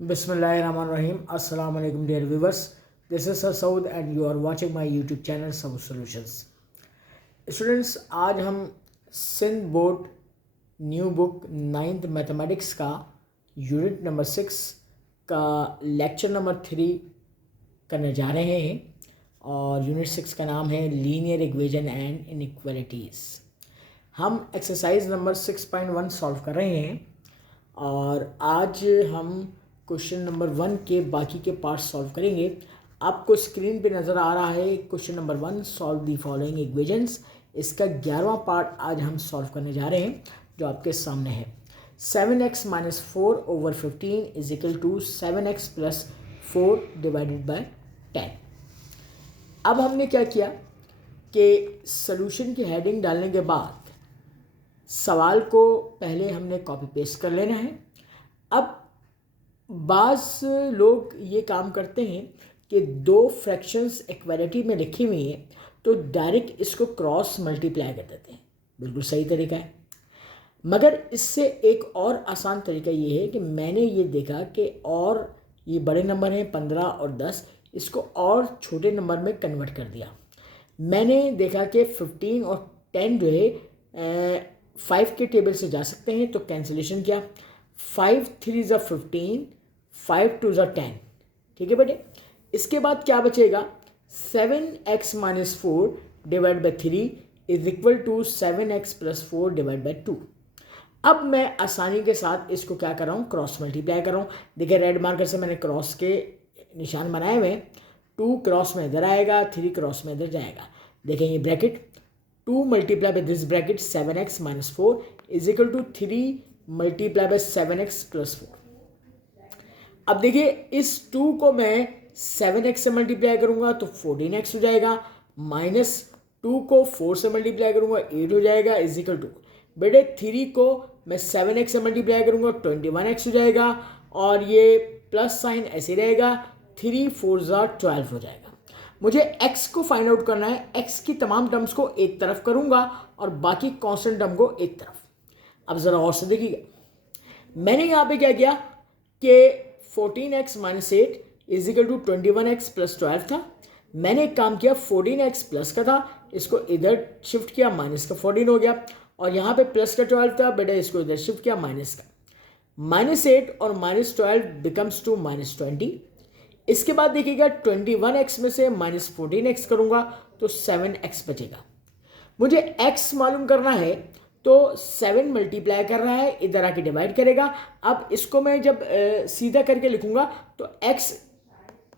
Bismillahirrahmanirrahim. Assalamu alaikum dear viewers. This is Sir Saud and you are watching my YouTube channel Saud Solutions. Students, आज हम Sindh board new book 9th mathematics का unit number 6 का lecture number 3 करने जा रहे हैं और unit 6 का नाम है लीनियर इक्वेशन एंड इनइक्वालिटीज़। हम एक्सरसाइज नंबर 6.1 सॉल्व कर रहे हैं और आज हम क्वेश्चन नंबर 1 के बाकी के पार्ट सॉल्व करेंगे। आपको स्क्रीन पे नज़र आ रहा है question number 1, solve the following equations. इसका 11वां पार्ट आज हम सॉल्व करने जा रहे हैं जो आपके सामने है। 7x - 4 / 15 is equal to 7x + 4 divided by 10। अब हमने क्या किया कि सॉल्यूशन की हेडिंग डालने के बाद सवाल को पहले हमने कॉपी पेस्ट कर लेना है। अब बाज़ लोग ये काम करते हैं कि दो फ्रैक्शंस इक्वालिटी में लिखी हुई हैं तो डायरेक्ट इसको क्रॉस मल्टीप्लाई कर देते हैं। बिल्कुल सही तरीका है, मगर इससे एक और आसान तरीका ये है कि मैंने ये देखा कि और ये बड़े नंबर हैं 15 और 10, इसको और छोटे नंबर में कन्वर्ट कर दिया। मैंने देखा कि 15 और 10 जो है 5 के टेबल से जा सकते हैं, तो कैंसिलेशन किया। 5 3 = 15, 5 2 = 10। ठीक है बेटे, इसके बाद क्या बचेगा? 7x - 4 divide by 3 is equal to 7x + 4 divide by 2। अब मैं आसानी के साथ इसको क्या कर रहा हूँ, क्रॉस मल्टीप्लाई कर रहा हूँ। देखिए रेड मार्कर से मैंने क्रॉस के निशान बनाए हुए हैं। 2 क्रॉस में इधर आएगा, 3 क्रॉस में इधर जाएगा। देखें ये bracket 2 multiply by this bracket 7x - 4 is equal to 3 multiply by 7x + 4। अब देखिए इस 2 को मैं 7x से मल्टीप्लाई करूंगा तो 14x हो जाएगा, -2 को 4 से मल्टीप्लाई करूंगा 8 हो जाएगा, इज इक्वल टू बेटे 3 को मैं 7x से मल्टीप्लाई करूंगा 21x हो जाएगा, और ये प्लस साइन ऐसे रहेगा, 3 4 = 12 हो जाएगा। मुझे x को फाइंड आउट करना है। x की तमाम टर्म्स को एक तरफ करूंगा और बाकी कांस्टेंट टर्म को एक तरफ। अब ज़रा और से देखिएगा, मैंने यहाँ पे क्या किया कि 14x - 8 is equal to 21x + 12 था। मैंने एक काम किया, 14x प्लस का था, इसको इधर शिफ्ट किया, माइनस का 14 हो गया, और यहाँ पे प्लस का 12 था, बेटा इसको इधर शिफ्ट किया, माइनस का। -8 और -12 बिकम्स टू -20। इसके बाद देखिएगा 21x में से -14x करूँगा तो 7x बचेगा। मुझे x मालूम करना है तो 7 मल्टीप्लाई कर रहा है, इधर आके डिवाइड करेगा। अब इसको मैं जब सीधा करके लिखूंगा तो x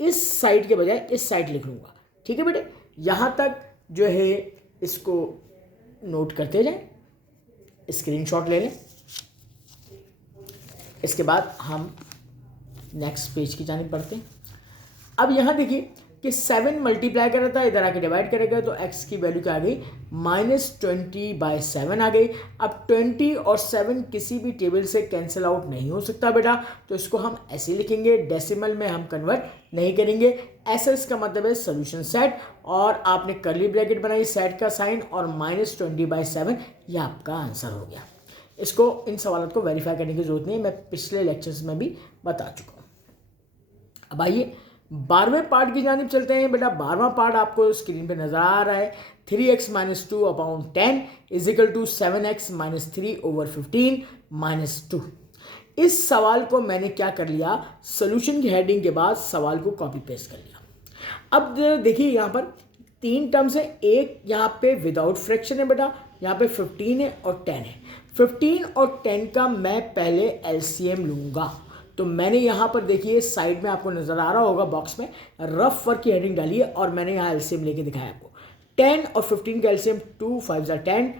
इस साइड के बजाय इस साइड लिख लूँगा। ठीक है बेटे, यहाँ तक जो है इसको नोट करते जाएं, स्क्रीनशॉट ले लें। इसके बाद हम नेक्स्ट पेज की जानिब बढ़ते हैं। अब यहाँ देखिए कि 7 मल्टीप्लाई कर रहा था, इधर आके डिवाइड करेगा तो x की वैल्यू क्या आ गई, -20/7 आ गई। अब 20 और 7 किसी भी टेबल से कैंसिल आउट नहीं हो सकता बेटा, तो इसको हम ऐसे लिखेंगे, डेसिमल में हम कन्वर्ट नहीं करेंगे। ऐसा इसका मतलब है सोल्यूशन सेट, और आपने कर्ली ब्रैकेट बनाई, सेट का साइन और -20/7, ये आपका आंसर हो गया। इसको इन सवालों को वेरीफाई करने की जरूरत नहीं है, मैं पिछले लेक्चर्स में भी बता चुका हूँ। अब आइए 12वें पार्ट की जानिब चलते हैं। बेटा 12वां पार्ट आपको स्क्रीन पे नजर आ रहा है। 3x - 2/10 is equal to 7x - 3 / 15 - 2। इस सवाल को मैंने क्या कर लिया, सोल्यूशन की हेडिंग के बाद सवाल को कॉपी पेस्ट कर लिया। अब देखिए यहाँ पर 3 टर्म्स है, एक यहाँ पे विदाउट फ्रैक्शन है बेटा, यहाँ पे 15 है और 10 है। 15 और 10 का मैं पहले एलसीएम लूँगा, तो मैंने यहाँ पर देखिए साइड में आपको नज़र आ रहा होगा बॉक्स में रफ वर्क की हेडिंग डाली है और मैंने यहाँ एलसीएम लेके दिखाया आपको। 10 और 15 का एलसीएम 2 5 = 10,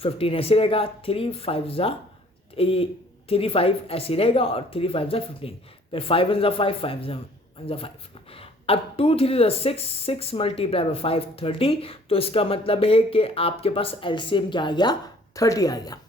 15 ऐसे रहेगा, 3 5 ऐसे रहेगा और 3 5 = 15, फिर 5 1 = 5, 5 1 = 5। अब 2 3 = 6, 6 मल्टीप्लाई बाई 5 30, तो इसका मतलब है कि आपके पास एलसीएम क्या आ गया, 30 आ गया।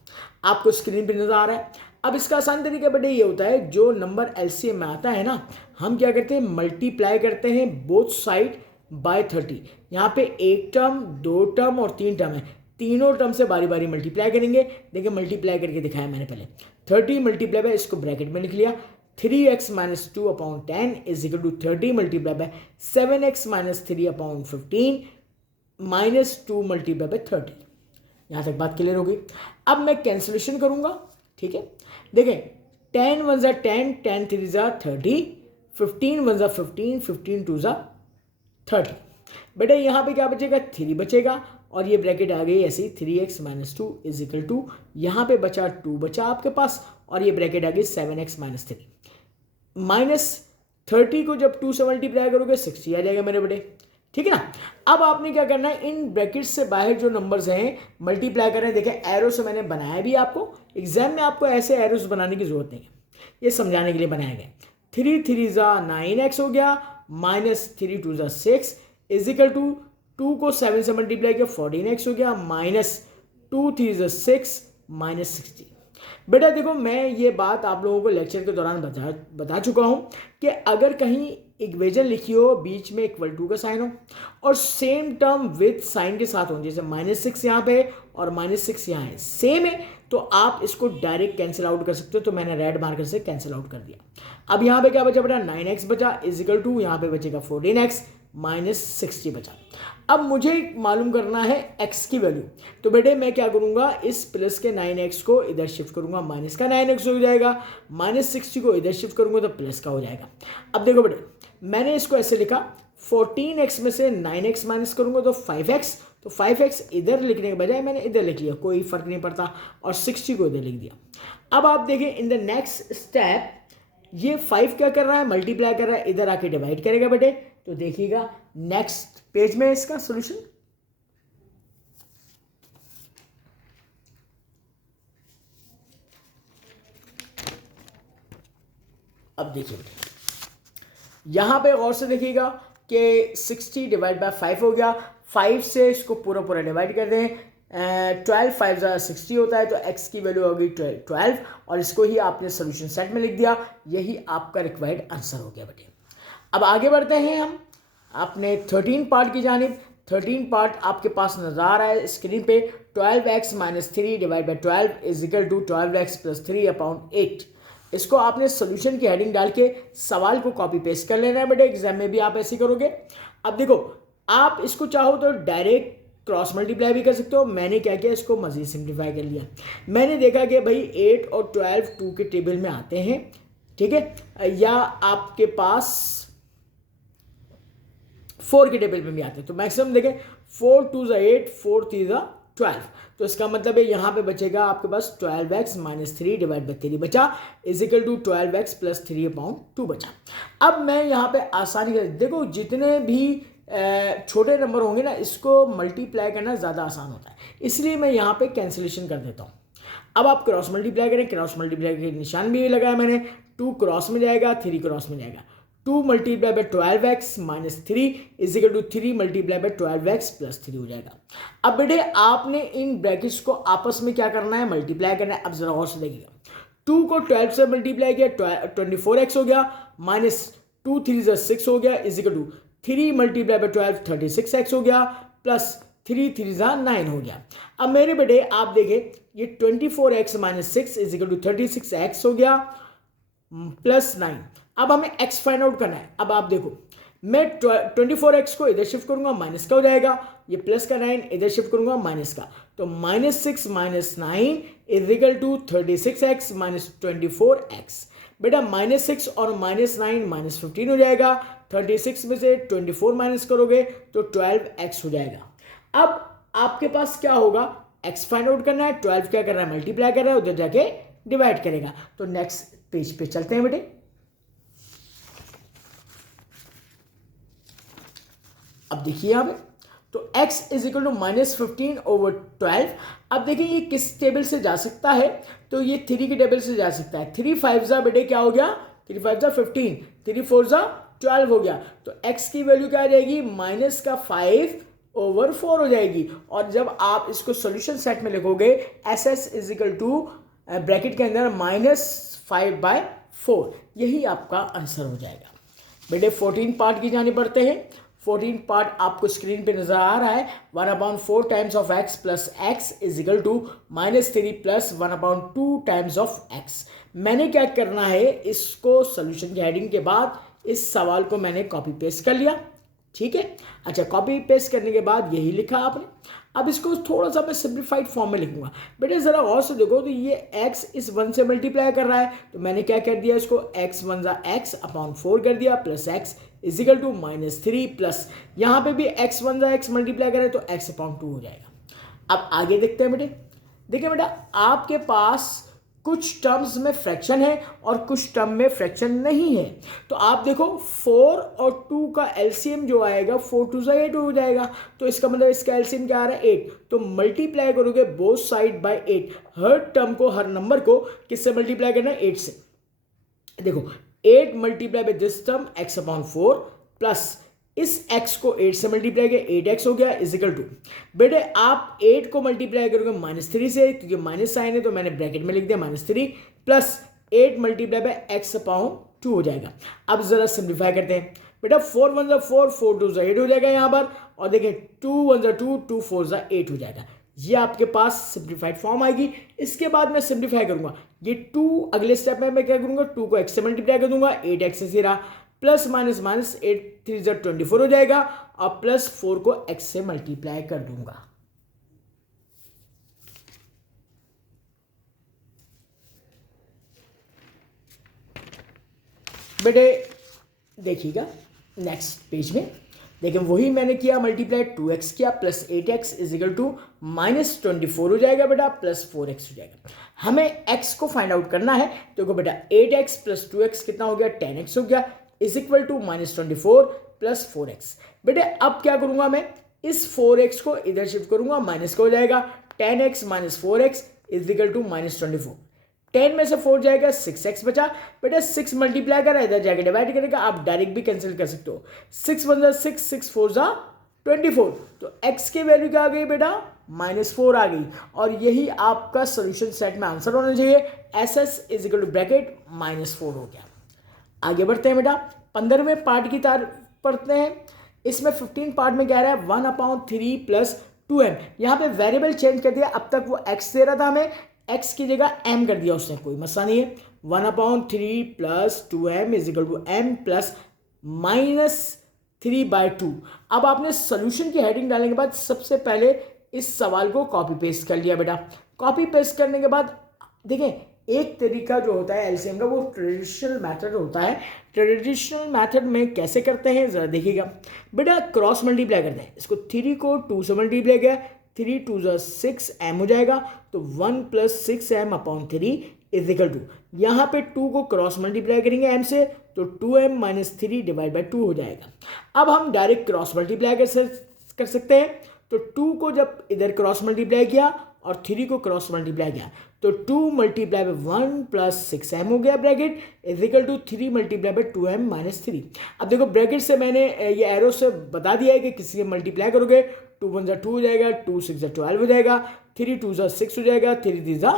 आपको स्क्रीन पे नज़र आ रहा है। अब इसका आसान तरीका बेटे ये होता है, जो नंबर एलसीएम में आता है ना, हम क्या करते हैं, मल्टीप्लाई करते हैं बोथ साइड बाय 30। यहाँ पे एक टर्म, 2 टर्म और 3 टर्म है, तीनों टर्म से बारी बारी मल्टीप्लाई करेंगे। देखिए मल्टीप्लाई करके दिखाया मैंने पहले, 30 मल्टीप्लाई बाय, इसको ब्रैकेट में लिख लिया, 3x minus 2/10 is equal to 30 multiply by 7x minus 3/15 minus 2 multiply by 30। यहाँ तक बात क्लियर होगी। अब मैं कैंसिलेशन करूँगा, ठीक है। देखें 10 1 ज़ा 10, 10 3 ज़ा 30, 15 1 ज़ा 15, 15 2 ज़ा 30। बेटा यहाँ पे क्या बचेगा, 3 बचेगा और ये ब्रैकेट आ गई ऐसी 3x minus 2 is equal to, यहाँ पे बचा 2 बचा आपके पास और ये ब्रैकेट आ गई 7x माइनस 3 माइनस 30 को जब 2 से मल्टीप्लाई करोगे 60 आ जाएगा मेरे बेटे, ठीक है ना। अब आपने क्या करना है, इन ब्रैकेट से बाहर जो नंबर्स हैं मल्टीप्लाई कर रहे हैं। देखें एरो से मैंने बनाया भी, आपको एग्जाम में आपको ऐसे एरोस बनाने की जरूरत नहीं है, ये समझाने के लिए बनाया गया। 3 3 ज़ा 9x हो गया माइनस 3 2 ज़ा 6 इज इक्वल टू 2 को 7 से मल्टीप्लाई किया 14x हो गया माइनस 2 3 ज़ा 6 माइनस 60। बेटा देखो मैं ये बात आप लोगों को लेक्चर के दौरान बता चुका हूँ कि अगर कहीं इक्वेशन लिखी हो बीच में इक्वल टू का साइन हो और सेम टर्म विद साइन के साथ हो, जैसे -6 यहाँ पे और -6 यहाँ है, सेम है, तो आप इसको डायरेक्ट कैंसिल आउट कर सकते हो। तो मैंने रेड मार्कर से कैंसिल आउट कर दिया। अब यहाँ पे क्या बचा बेटा, 9x बचा इज इक्वल टू, यहाँ पे बचेगा 14x माइनस 60 बचा। अब मुझे मालूम करना है x की वैल्यू, तो बेटे मैं क्या करूंगा, इस प्लस के 9x को इधर शिफ्ट करूंगा, माइनस का 9x हो जाएगा, माइनस 60 को इधर शिफ्ट करूंगा तो प्लस का हो जाएगा। अब देखो बेटे मैंने इसको ऐसे लिखा, 14x में से 9x माइनस करूंगा तो 5x, तो 5x इधर लिखने के बजाय मैंने इधर लिख लिया, कोई फर्क नहीं पड़ता, और 60 को इधर लिख दिया। अब आप देखें इन द नेक्स्ट स्टेप ये 5 क्या कर रहा है, मल्टीप्लाई कर रहा है, इधर आके डिवाइड करेगा बेटे। तो देखिएगा नेक्स्ट पेज में इसका सॉल्यूशन। अब देखिए बेटे यहां पे और से देखिएगा कि 60 डिवाइड बाय 5 हो गया, 5 से इसको पूरा पूरा डिवाइड कर दें, 12 5 ज़ा 60 होता है, तो x की वैल्यू होगी 12 और इसको ही आपने सोल्यूशन सेट में लिख दिया। यही आपका रिक्वायर्ड आंसर हो गया बेटे। अब आगे बढ़ते हैं हम अपने 13 पार्ट की जानिब। 13 पार्ट आपके पास नजर आ रहा है स्क्रीन पे, 12x minus 3 divide by 12 is equal to 12x plus 3/8। इसको आपने सोल्यूशन की हेडिंग डाल के सवाल को कॉपी पेस्ट कर लेना है बेटे, एग्जाम में भी आप ऐसे करोगे। अब देखो आप इसको चाहो तो डायरेक्ट क्रॉस मल्टीप्लाई भी कर सकते हो, मैंने क्या किया इसको मजीद सिंप्लीफाई कर लिया। मैंने देखा कि भाई 8 और 12 2 के टेबल में आते हैं, ठीक है, या आपके पास 4 के टेबल में भी आते हैं, तो मैक्सिमम देखें 4 2 ज़ा 8 4 3 ज़ा 12, तो इसका मतलब है यहाँ पे बचेगा आपके पास 12x माइनस 3 डिवाइड बाई 3 बचा is equal to 12x plus 3/2 बचा। अब मैं यहाँ पे आसानी से देखो जितने भी छोटे नंबर होंगे ना इसको मल्टीप्लाई करना ज़्यादा आसान होता है, इसलिए मैं यहाँ पे कैंसिलेशन कर देता हूँ। अब आप क्रॉस मल्टीप्लाई करें, क्रॉस मल्टीप्लाई के निशान भी लगाया मैंने, 2 क्रॉस में जाएगा 3 क्रॉस में जाएगा, 2 multiply by 12x minus 3 is equal to 3 multiply by 12x plus 3 हो जाएगा। अब बेटे आपने इन ब्रैकेट्स को आपस में क्या करना है, मल्टीप्लाई करना है। अब जरा और से देखिएगा, 2 को 12 से मल्टीप्लाई किया 24x हो गया, माइनस 2 3 ज़ा 6 हो गया is equal to 3 multiply by 12 36x हो गया, प्लस 3 3 ज़ा 9 हो गया। अब मेरे बेटे आप देखें ये 24x minus 6 is equal to 36x हो गया प्लस 9। अब हमें x फाइंड आउट करना है। अब आप देखो मैं 24x को इधर शिफ्ट करूंगा माइनस का हो जाएगा, ये प्लस का 9 इधर शिफ्ट करूंगा माइनस का, तो -6 minus 9 is equal to 36x minus 24x। बेटा -6 और -9 -15 हो जाएगा, 36 में से 24 माइनस करोगे तो 12x हो जाएगा। अब आपके पास क्या होगा, x फाइंड आउट करना है, 12 क्या कर रहा है मल्टीप्लाई कर रहा है, उधर जाके डिवाइड करेगा। तो नेक्स्ट पेज पे चलते हैं बेटे। अब देखिए यहाँ पे तो x is equal to -15 over 12। अब देखिए ये किस टेबल से जा सकता है, तो ये 3 के टेबल से जा सकता है। 3 5 ज़ा बेटे क्या हो गया, 3 5 ज़ा 15, 3 4 ज़ा 12 हो गया, तो x की वैल्यू क्या आ जाएगी, माइनस का 5 ओवर 4 हो जाएगी। और जब आप इसको सॉल्यूशन सेट में लिखोगे SS is equal to bracket के अंदर -5/4, यही आपका आंसर हो जाएगा। बेटे 14 पार्ट की जाने पड़ते हैं। 14 पार्ट आपको स्क्रीन पे नजर आ रहा है, 1/4 times of x plus x is equal to -3 plus 1/2 times of x। मैंने क्या करना है, इसको सोल्यूशन की हेडिंग के बाद इस सवाल को मैंने कॉपी पेस्ट कर लिया, ठीक है। अच्छा, कॉपी पेस्ट करने के बाद यही लिखा आपने। अब इसको थोड़ा सा मैं सिंप्लीफाइड फॉर्म में लिखूंगा। बेटे ज़रा और से देखो, तो ये x इस 1 से मल्टीप्लाई कर रहा है, तो मैंने क्या कर दिया, इसको x 1 जा x अपॉन 4 कर दिया, plus x is equal to -3, plus यहाँ पे भी x 1 जा x मल्टीप्लाई करें तो x अपॉन 2 हो जाएगा। अब आगे देखते हैं बेटे। देखिए बेटा, आपके पास कुछ टर्म्स में फ्रैक्शन है और कुछ टर्म में फ्रैक्शन नहीं है। तो आप देखो 4 और 2 का एलसीएम जो आएगा 4 2 जा 8 हो जाएगा। तो इसका मतलब इसका एलसीएम क्या आ रहा है, 8। तो मल्टीप्लाई करोगे both side by 8। Her term को, हर नंबर को किससे मल्टीप्लाई करना है, 8 से। देखो 8 multiply by this term x upon 4 plus इस x को 8 से मल्टीप्लाई किया, 8x हो गया इजिकल टू। बेटे आप 8 को मल्टीप्लाई करोगे -3 से, क्योंकि माइनस साइन है तो मैंने ब्रैकेट में लिख दिया -3 plus 8 multiply by x upon 2 हो जाएगा। अब जरा सिंप्लीफाई करते हैं। बेटा 4 1 जा 4, 4 2 जा 8 हो जाएगा यहाँ पर, और देखिए 2 1 जा 2, 2 4 जा 8 हो जाएगा। ये आपके पास सिंप्लीफाइड फॉर्म आएगी। इसके बाद मैं सिंप्लीफाई करूंगा, ये 2 अगले स्टेप में मैं क्या करूंगा, 2 को x से मल्टीप्लाई कर दूंगा, 8x से रहा, प्लस माइनस माइनस 8 3 जा 24 हो जाएगा, और प्लस 4 को x से मल्टीप्लाई कर दूंगा। बेटे देखिएगा नेक्स्ट पेज में, देखिए वही मैंने किया, मल्टीप्लाई 2x किया प्लस 8x इजिकल टू -24 हो जाएगा बेटा, प्लस 4x हो जाएगा। हमें x को फाइंड आउट करना है, तो बेटा 8x प्लस 2x कितना हो गया, 10x हो गया, is equal to -24 plus 4x। बेटे अब क्या करूंगा मैं, इस 4x को इधर शिफ्ट करूंगा, माइनस का हो जाएगा, 10x minus 4x is equal to -24। 10 में से 4 जाएगा, 6x बचा। बेटा 6 मल्टीप्लाई करा, इधर जाके डिवाइड करेगा, आप डायरेक्ट भी कैंसिल कर सकते हो। 6 1 जा 6, 6 4 जा 24। तो x की वैल्यू क्या आ गई बेटा, -4 आ गई, और यही आपका सोल्यूशन सेट में आंसर होना चाहिए। SS is equal to bracket -4 हो गया। आगे बढ़ते हैं बेटा, 15वें पार्ट की तरफ पढ़ते हैं। इसमें 15 पार्ट में कह रहा है 1/3 प्लस 2m। यहाँ पे वेरिएबल चेंज कर दिया, अब तक वो x दे रहा था हमें, x की जगह m कर दिया उसने, कोई मसला नहीं है। 1/3 plus 2m is equal to m plus -3/2। अब आपने सोल्यूशन की हेडिंग डालने के बाद सबसे पहले इस सवाल को कॉपी पेस्ट कर लिया बेटा। कॉपी पेस्ट करने के बाद देखें, एक तरीका जो होता है एलसीएम का, वो ट्रेडिशनल मेथड होता है। ट्रेडिशनल मेथड में कैसे करते हैं जरा देखिएगा बेटा, क्रॉस मल्टीप्लाई करते हैं। इसको 3 को 2 से मल्टीप्लाई किया, 3 2 जा 6m हो जाएगा, तो 1 plus 6m upon 3 is equal to, यहाँ पे 2 को क्रॉस मल्टीप्लाई करेंगे m से, तो 2m माइनस 3 डिवाइड बाई 2 हो जाएगा। अब हम डायरेक्ट क्रॉस मल्टीप्लाई कर सकते हैं। तो 2 को जब इधर क्रॉस मल्टीप्लाई किया और 3 को क्रॉस मल्टीप्लाई किया, तो 2 मल्टीप्लाई बाई 1 प्लस 6m हो गया bracket is equal to 3 multiply by 2m minus 3। अब देखो ब्रैकेट से मैंने ये एरो से बता दिया है कि किसी के मल्टीप्लाई करोगे, 2 1 जा 2 हो जाएगा, 2 6 जा 12 हो जाएगा, 3 2 जा 6 हो जाएगा, 3 3 जा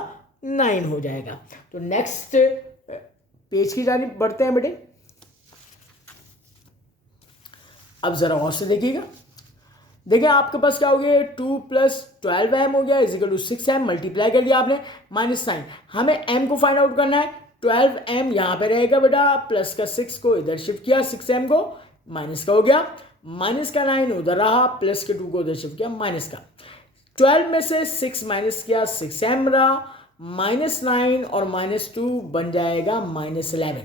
9 हो जाएगा। तो नेक्स्ट पेज की जानिब बढ़ते हैं बेटे। अब जरा और से देखिएगा, देखिए आपके पास क्या हो गया, 2 प्लस 12m हो गया is equal to 6m, multiply कर दिया आपने, माइनस साइन। हमें m को फाइंड आउट करना है, 12m यहाँ पे रहेगा बेटा, प्लस का 6 को इधर शिफ्ट किया, 6m को माइनस का हो गया, माइनस का 9 उधर रहा, प्लस के 2 को उधर शिफ्ट किया, माइनस का 12 में से 6 माइनस किया, 6m रहा, -9 और -2 बन जाएगा -11।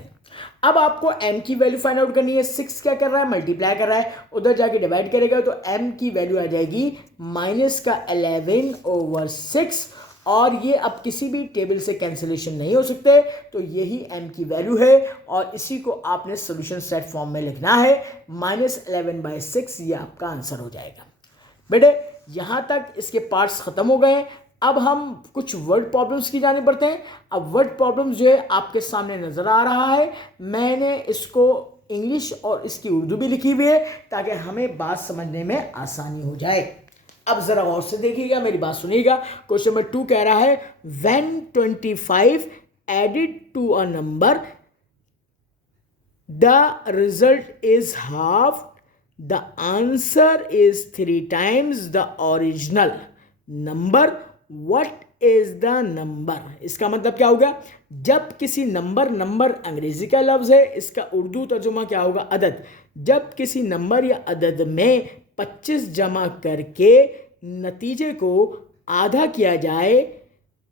अब आपको m की वैल्यू फाइंड आउट करनी है। 6 क्या कर रहा है, मल्टीप्लाई कर रहा है, उधर जाके डिवाइड करेगा, तो m की वैल्यू आ जाएगी -11/6, और ये अब किसी भी टेबल से कैंसिलेशन नहीं हो सकते, तो यही m की वैल्यू है, और इसी को आपने सोल्यूशन सेट फॉर्म में लिखना है, -11/6 ये आपका आंसर हो जाएगा। बेटे यहाँ तक इसके पार्ट्स खत्म हो गए। अब हम कुछ वर्ड प्रॉब्लम्स की जाने बढ़ते हैं। अब वर्ड प्रॉब्लम्स जो है आपके सामने नज़र आ रहा है, मैंने इसको इंग्लिश और इसकी उर्दू भी लिखी हुई है ताकि हमें बात समझने में आसानी हो जाए। अब ज़रा गौर से देखिएगा, मेरी बात सुनिएगा। क्वेश्चन नंबर 2 कह रहा है, when 25 added to a number the result is half, the answer is 3 times the original number, what is the number. इसका मतलब क्या होगा, जब किसी नंबर अंग्रेजी का लफ्ज है, इसका उर्दू तर्जुमा क्या होगा, अदद। जब किसी नंबर या अदद में 25 जमा करके नतीजे को आधा किया जाए,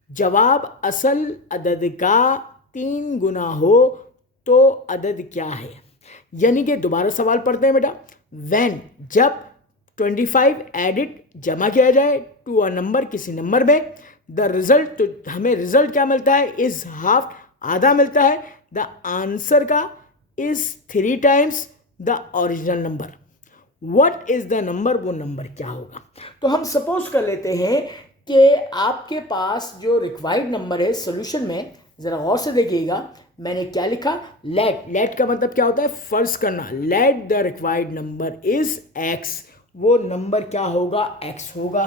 जवाब असल अदद का 3 गुना हो, तो अदद क्या है। यानी कि दोबारा सवाल पढ़ते हैं बेटा। व्हेन, जब 25 एडिड जमा किया जाए टू अ नंबर, किसी नंबर में, द रिजल्ट, तो हमें रिजल्ट क्या मिलता है, इज हाफ, आधा मिलता है, द आंसर का is 3 times the original number. What is the number, वो नंबर क्या होगा। तो हम सपोज कर लेते हैं कि आपके पास जो रिक्वायर्ड नंबर है सॉल्यूशन में, जरा गौर से देखिएगा, मैंने क्या लिखा, लेट का मतलब क्या होता है, फर्ज करना। Let the required number is x, वो नंबर क्या होगा, एक्स होगा।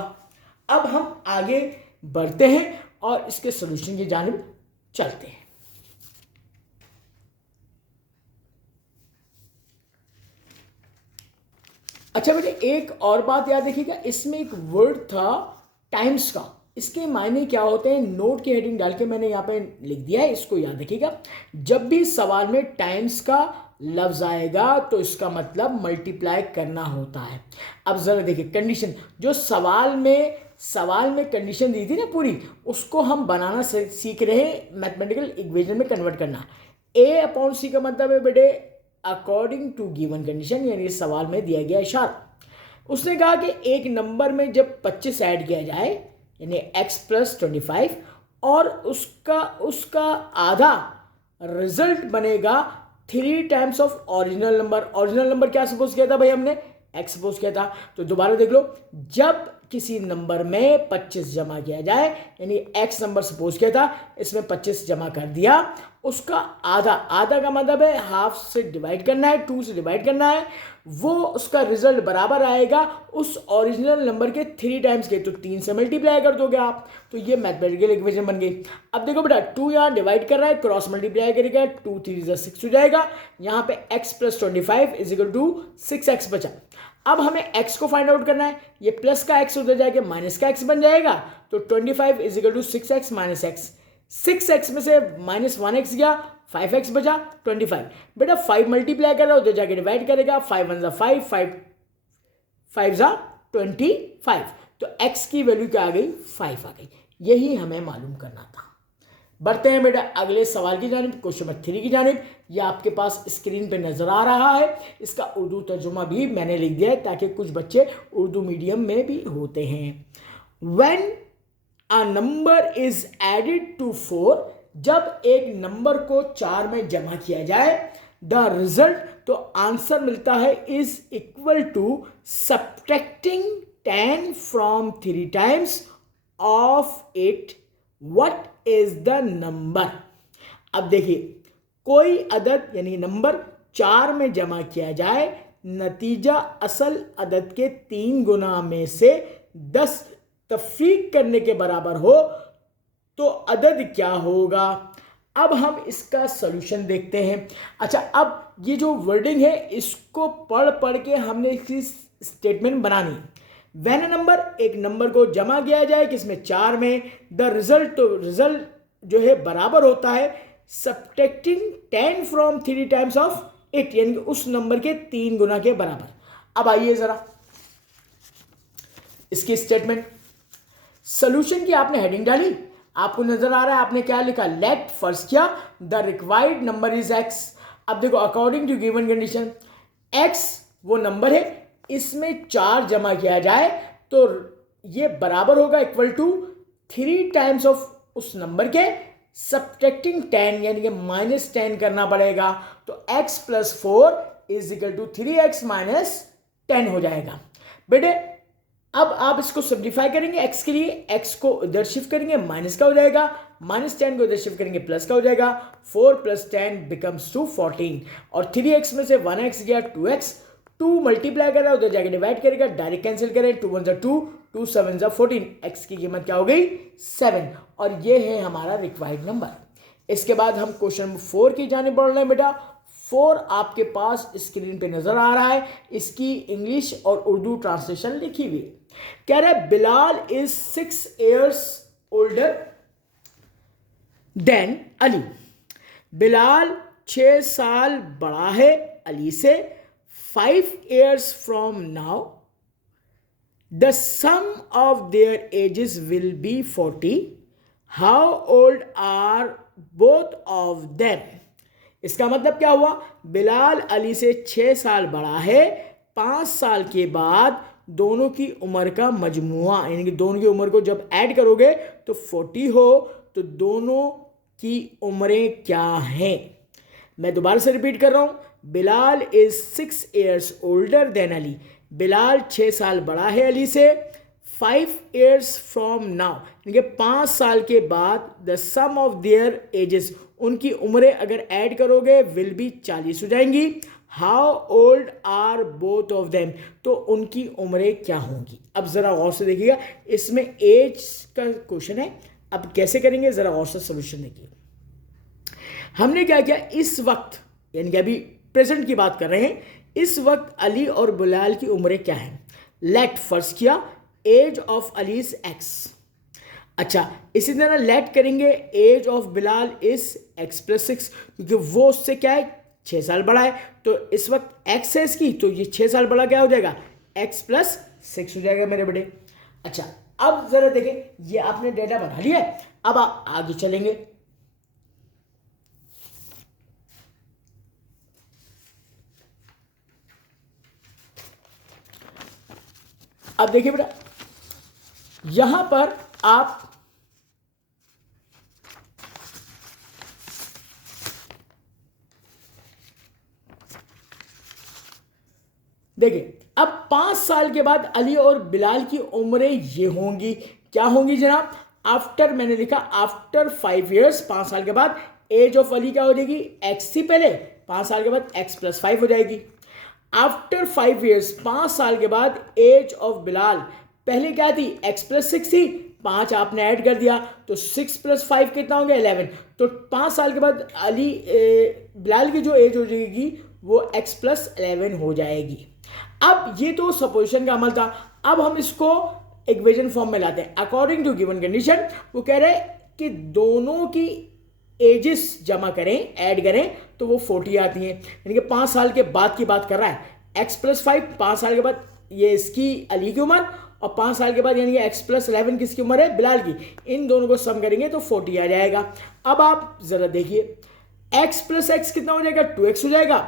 अब हम आगे बढ़ते हैं और इसके सॉल्यूशन की जानिब चलते हैं। अच्छा बेटे, एक और बात याद रखिएगा, इसमें एक वर्ड था टाइम्स का, इसके मायने क्या होते हैं, नोट की हेडिंग डाल के मैंने यहाँ पे लिख दिया है, इसको याद रखिएगा। जब भी सवाल में टाइम्स का लफ्ज आएगा तो इसका मतलब मल्टीप्लाई करना होता है। अब जरा देखिए कंडीशन, जो सवाल में कंडीशन दी थी ना पूरी, उसको हम बनाना सीख रहे हैं, मैथमेटिकल इक्वेशन में कन्वर्ट करना। ए अपॉन सी का मतलब है बेटे अकॉर्डिंग टू गिवन कंडीशन, यानी सवाल में दिया गया इशारा। उसने कहा कि एक नंबर में जब 25 ऐड किया जाए, यानी x + 25, और उसका आधा रिजल्ट बनेगा 3 times of original number. Original number क्या सपोज किया था भाई, हमने x सपोज किया था। तो दोबारा देख लो, जब किसी नंबर में 25 जमा किया जाए, यानी x नंबर सपोज किया था, इसमें 25 जमा कर दिया, उसका आधा का मतलब है हाफ से डिवाइड करना है, 2 से डिवाइड करना है, वो उसका रिजल्ट बराबर आएगा उस ओरिजिनल नंबर के 3 टाइम्स के। तो 3 से मल्टीप्लाई कर दोगे आप, तो ये मैथमेटिकल इक्वेशन बन गई। अब देखो बेटा, 2 यहाँ डिवाइड कर रहा है, क्रॉस मल्टीप्लाई करेगा, 2 3 6 हो जाएगा। यहाँ पे x + 25 = 6x बचा। अब हमें x को फाइंड आउट करना है, ये प्लस का x उधर जाएगा, माइनस का x बन जाएगा, तो 25 = 6x - x। 6x में से -1x गया, 5x बचा, 25। बेटा 5 मल्टीप्लाई कर रहा है, उधर जाके डिवाइड करेगा, 5 1 = 5, 5 = 25, तो x की वैल्यू क्या आ गई, 5 आ गई। यही हमें मालूम करना था। बढ़ते हैं बेटा अगले सवाल की जानिब, क्वेश्चन नंबर 3 की जानिब। यह आपके पास स्क्रीन पे नजर आ रहा है, इसका उर्दू तर्जुमा भी मैंने लिख दिया है ताकि कुछ बच्चे उर्दू मीडियम में भी होते हैं। When a number is added to 4, जब एक नंबर को 4 में जमा किया जाए, द रिजल्ट, तो आंसर मिलता है, is equal to subtracting 10 from 3 times of it. What is the number. अब देखिए, कोई अदद यानी नंबर 4 में जमा किया जाए, नतीजा असल अदद के 3 गुना में से 10 तफरीक करने के बराबर हो, तो अदद क्या होगा। अब हम इसका सॉल्यूशन देखते हैं। अच्छा, अब ये जो वर्डिंग है, इसको पढ़ के हमने इसकी स्टेटमेंट बनानी। व्हेन अ नंबर, एक नंबर को जमा किया जाए किसमें, 4 में, द रिजल्ट, तो रिजल्ट जो है बराबर होता है subtracting 10 from 3 times of it, यानी कि उस नंबर के 3 गुना के बराबर। अब आइए जरा इसकी स्टेटमेंट। सॉल्यूशन की आपने हेडिंग डाली, आपको नजर आ रहा है आपने क्या लिखा, लेट, फर्स्ट किया, the required number is x। अब देखो according to given condition, x वो नंबर है, इसमें 4 जमा किया जाए तो ये बराबर होगा इक्वल टू 3 टाइम्स ऑफ उस नंबर के, सब्ट्रैक्टिंग 10, यानी कि -10 करना पड़ेगा, तो x + 4 = 3x - 10 हो जाएगा। बेटे अब आप इसको सिंप्लीफाई करेंगे, x के लिए x को इधर शिफ्ट करेंगे, माइनस का हो जाएगा, -10 को इधर शिफ्ट करेंगे, प्लस का हो जाएगा, 4 + 10 becomes 14, और 3x में से 1x गया, 2x, 2 मल्टीप्लाई कर रहा है, उधर जाके डिवाइड करेगा, डायरेक्ट कैंसिल करें, 2 1 = 2, 2 7 = 14, x की कीमत क्या हो गई, 7, और ये है हमारा रिक्वायर्ड नंबर। इसके बाद हम क्वेश्चन नंबर 4 की जानिब बढ़ रहे हैं। बेटा 4 आपके पास स्क्रीन पे नजर आ रहा है, इसकी इंग्लिश और उर्दू ट्रांसलेशन लिखी हुई है। कह रहा है Bilal is 6 years older than Ali. Bilal 6 साल बड़ा है अली से. 5 years from now the sum of their ages will be 40. How old are both of them? इसका मतलब क्या हुआ? बिलाल अली से 6 साल बड़ा है. 5 साल के बाद दोनों की उम्र का मजमुआ, यानी कि दोनों की उम्र को जब ऐड करोगे तो 40 हो, तो दोनों की उम्रें क्या हैं? मैं दोबारा से रिपीट कर रहा हूं. Bilal is 6 years older than Ali. Bilal 6 साल बड़ा है अली से. 5 years from now, यानी कि 5 साल के बाद, the sum of their ages, उनकी उम्रें अगर ऐड करोगे विल बी 40 हो जाएंगी. How old are both of them, तो उनकी उम्रें क्या होंगी? अब जरा गौर से देखिएगा, इसमें एज का क्वेश्चन है. अब कैसे करेंगे, जरा गौर से सोल्यूशन देखिए. हमने क्या किया, इस वक्त यानी कि अभी प्रेजेंट की बात कर रहे हैं, इस वक्त अली और बिलाल की उम्रें क्या है? लेट फर्स्ट किया, age of Ali is x. अच्छा, इसी तरह लेट करेंगे age of Bilal is x plus 6, क्योंकि वो उससे क्या है, 6 साल बड़ा है. तो इस वक्त एक्स है इसकी, तो ये 6 साल बड़ा क्या हो जाएगा, एक्स प्लस 6 हो जाएगा मेरे बेटे. अच्छा, अब जरा देखें, ये आपने डेटा बना लिया है. अब आप आगे चलेंगे. अब देखिए बेटा, यहां पर आप देखिए, अब 5 साल के बाद अली और बिलाल की उम्रें ये होंगी. क्या होंगी जनाब? आफ्टर, मैंने लिखा आफ्टर 5 years, 5 साल के बाद एज ऑफ अली क्या हो जाएगी, एक्स थी पहले, 5 साल के बाद एक्स प्लस 5 हो जाएगी. आफ्टर 5 years, 5 साल के बाद एज ऑफ बिलाल पहले क्या थी, एक्स प्लस 6 थी, 5 आपने ऐड कर दिया, तो 6 प्लस 5 कितना हो गया, 11. तो 5 साल के बाद अली बिलाल की जो एज हो जाएगी वो एक्स प्लस 11 हो जाएगी. अब ये तो सपोजिशन का अमल था. अब हम इसको इक्वेशन फॉर्म में लाते हैं. अकॉर्डिंग टू गिवन कंडीशन, वो कह रहे हैं कि दोनों की एजेस जमा करें, ऐड करें, तो वो 40 आती हैं. यानी कि 5 साल के बाद की बात कर रहा है. एक्स प्लस 5, 5 साल के बाद ये इसकी अली की उम्र, और 5 साल के बाद यानी कि एक्स प्लस 11 किसकी उम्र है, बिलाल की. इन दोनों को सम करेंगे तो 40 आ जाएगा. अब आप जरा देखिए, एक्स प्लस एक्स कितना हो जाएगा, 2x हो जाएगा.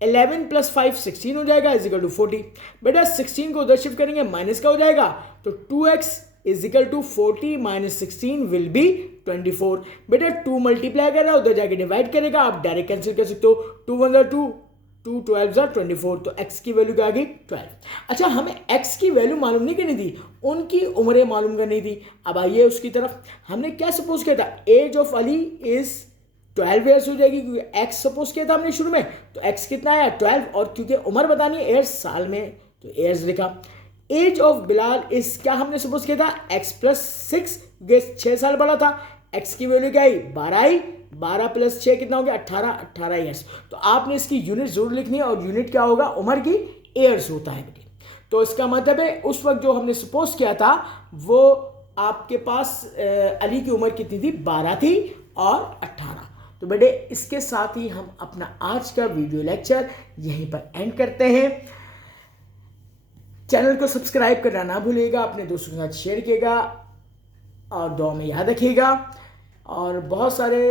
11 प्लस 5 16 हो जाएगा, इजिकल टू 40. बेटा 16 को उधर शिफ्ट करेंगे, माइनस का हो जाएगा, तो 2x equal to 40 minus 16 will be 24. बेटा 2 मल्टीप्लाई कर रहा है, उधर जाके डिवाइड करेगा, आप डायरेक्ट कैंसिल कर सकते हो. 2 1 जा 2, 2 12 जा 24, तो x की वैल्यू क्या आ गई, 12. अच्छा, हमें x की वैल्यू मालूम नहीं करनी थी, उनकी उम्रें मालूम करनी थी. अब आइए उसकी तरफ. हमने क्या सपोज किया था, age of Ali is 12 years हो जाएगी, क्योंकि एक्स सपोज किया था हमने शुरू में, तो एक्स कितना आया, 12, और क्योंकि उम्र बतानी है ईयर्स साल में, तो ईयर्स लिखा. एज ऑफ बिलाल इस क्या हमने सपोज किया था, एक्स प्लस 6, 6 साल बड़ा था. एक्स की वैल्यू क्या आई, 12 आई. 12 प्लस 6 कितना हो गया, 18 ईयर्स. तो आपने इसकी यूनिट जरूर लिखनी है, और यूनिट क्या होगा, उम्र की ईयर्स होता है बेटे. तो इसका मतलब है उस वक्त जो हमने सपोज किया था, वो आपके पास अली की उम्र कितनी थी, 12 थी और 18. तो बेटे इसके साथ ही हम अपना आज का वीडियो लेक्चर यहीं पर एंड करते हैं. चैनल को सब्सक्राइब करना ना भूलिएगा, अपने दोस्तों के साथ शेयर कीजिएगा, और दुआ में याद रखिएगा. और बहुत सारे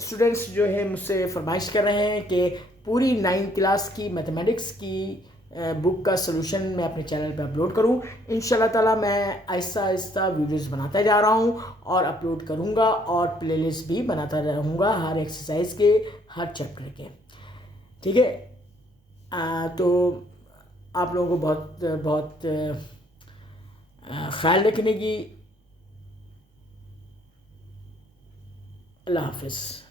स्टूडेंट्स जो है मुझसे फरमाइश कर रहे हैं कि पूरी 9th क्लास की मैथमेटिक्स की बुक का सलूशन मैं अपने चैनल पे अपलोड करूं. इंशाल्लाह ताला मैं आहिस्ता आहिस्ता वीडियोस बनाता जा रहा हूं और अपलोड करूंगा, और प्लेलिस्ट भी बनाता रहूंगा हर एक्सरसाइज के, हर चैप्टर के. ठीक है, तो आप लोगों को बहुत बहुत ख्याल रखने की. अल्लाह हाफिज़.